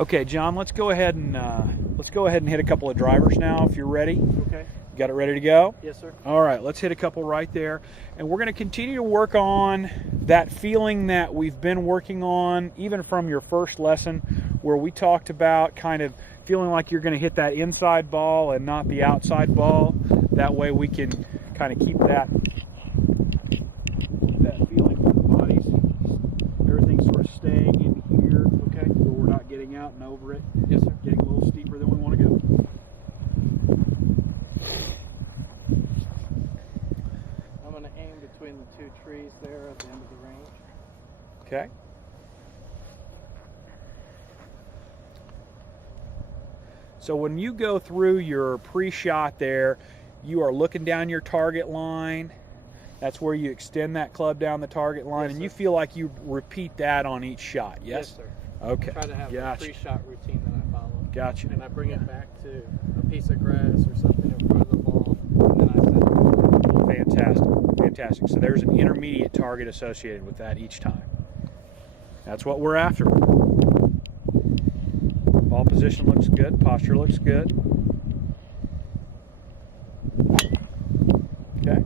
Okay, John, let's go ahead and hit a couple of drivers now if you're ready. Okay. Got it ready to go? Yes, sir. All right, let's hit a couple right there. And we're going to continue to work on that feeling that we've been working on even from your first lesson, where we talked about kind of feeling like you're going to hit that inside ball and not the outside ball. That way we can kind of keep that feeling with the bodies. Everything's sort of staying in here, okay, where we're not getting out and over it. Yes, sir. Getting a little steeper than we want to go. I'm going to aim between the two trees there at the end of the range. Okay. So when you go through your pre-shot there, you are looking down your target line. That's where you extend that club down the target line, Yes, and sir. you feel like you repeat that on each shot, yes? Sir. Okay. Try to have Gotcha. a pre-shot routine that I follow. Gotcha. And I bring it back to a piece of grass or something in front of the ball, and then I set it. Fantastic. Fantastic. So there's an intermediate target associated with that each time. That's what we're after. Ball position looks good. Posture looks good. Okay.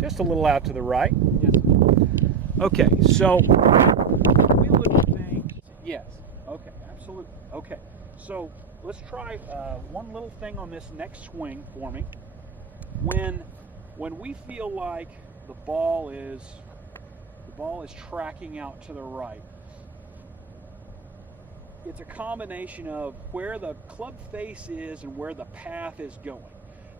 Just a little out to the right. Yes, sir. Okay, so we little things. Yes. Okay, absolutely. Okay, so let's try one little thing on this next swing for me. When we feel like the ball is tracking out to the right, it's a combination of where the club face is and where the path is going.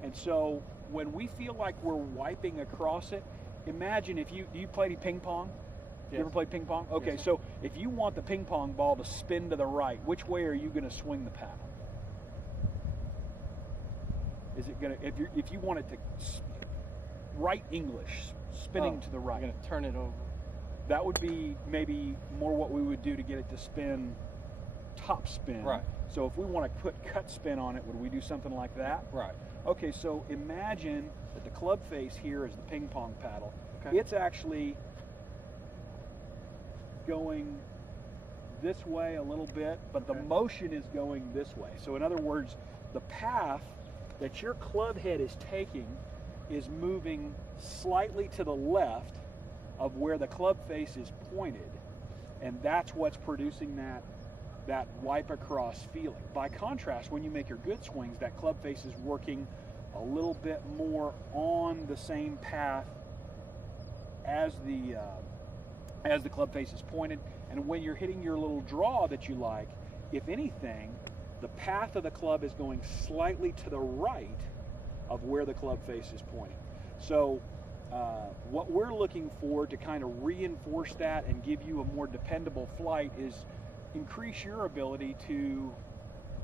And so when we feel like we're wiping across it, imagine if you play any ping pong? Yes. You ever played ping pong? Okay, Yes, sir. so if you want the ping pong ball to spin to the right, which way are you going to swing the paddle? Is it going to, if you want it to right English, spinning to the right? I'm going to turn it over. That would be maybe more what we would do to get it to spin top spin. Right. So if we want to put cut spin on it, would we do something like that? Right. Okay, so imagine that the club face here is the ping pong paddle. Okay. It's actually going this way a little bit, but the Okay. motion is going this way. So in other words, the path that your club head is taking is moving slightly to the left of where the club face is pointed, and that's what's producing that wipe across feeling. By contrast, when you make your good swings, that club face is working a little bit more on the same path as the club face is pointed. And when you're hitting your little draw that you like, if anything, the path of the club is going slightly to the right of where the club face is pointing. So what we're looking for to kind of reinforce that and give you a more dependable flight is increase your ability to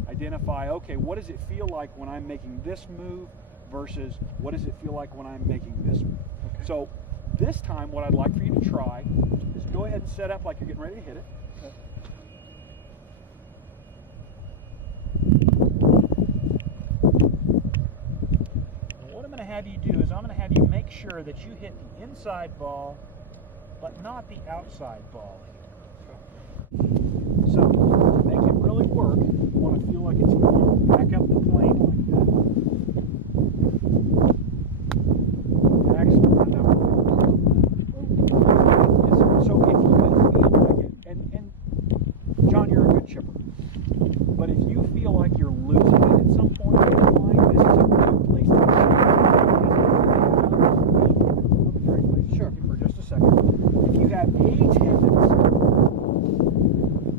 identify, okay, what does it feel like when I'm making this move versus what does it feel like when I'm making this move? Okay. So this time what I'd like for you to try is go ahead and set up like you're getting ready to hit it. Okay. And what I'm going to have you do is I'm going to have you make sure that you hit the inside ball but not the outside ball here. So, to make it really work, you want to feel like it's going back up the plane like that. Excellent. So if you feel like it, and John, you're a good chipper, but if you feel like you're losing it at some point in the line, this is a good place to chip. Sure. For just a second. If you have a tendency,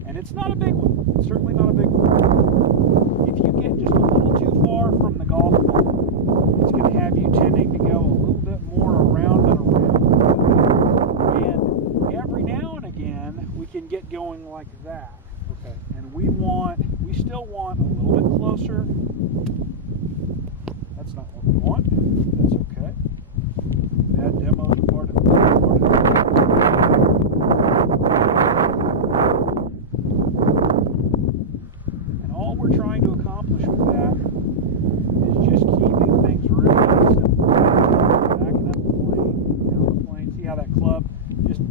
and it's not a big one, it's certainly not a big one. If you get just a little too far from the golf ball, it's going to have you tending to go a little bit more around and around. And every now and again, we can get going like that. Okay. And we still want a little bit closer. That's not what we want. That's okay. Bad demos are part of it. And all we're trying to accomplish with that is just keeping things really simple. Backing up the plane, down the plane. See how that club just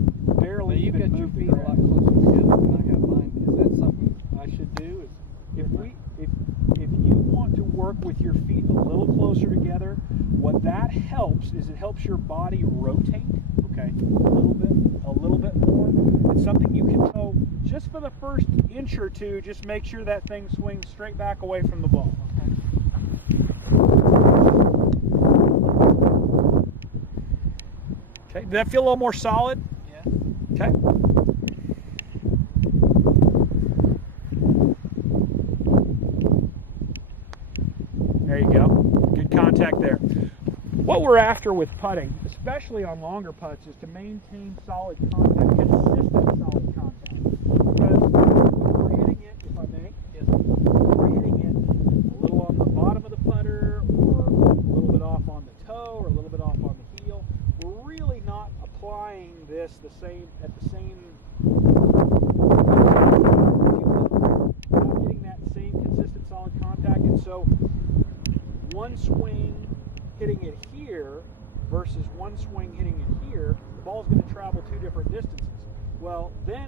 barely You've even got your moved the feet a lot grass. closer together than I have mine. Is that something I should do? with your feet a little closer together, what that helps is it helps your body rotate, okay, a little bit more. It's something you can know just for the first inch or two, just make sure that thing swings straight back away from the ball. Okay, did that feel a little more solid? Yeah. Okay. There you go. Good contact there. What we're after with putting, especially on longer putts, is to maintain solid contact, consistent solid contact. Because we're hitting it, if I may, we're hitting it a little off the bottom of the putter, or a little bit off on the toe, or a little bit off on the heel. We're really not applying this at the same, not getting that same consistent solid contact, and so one swing hitting it here versus one swing hitting it here, the ball's going to travel two different distances. Well, then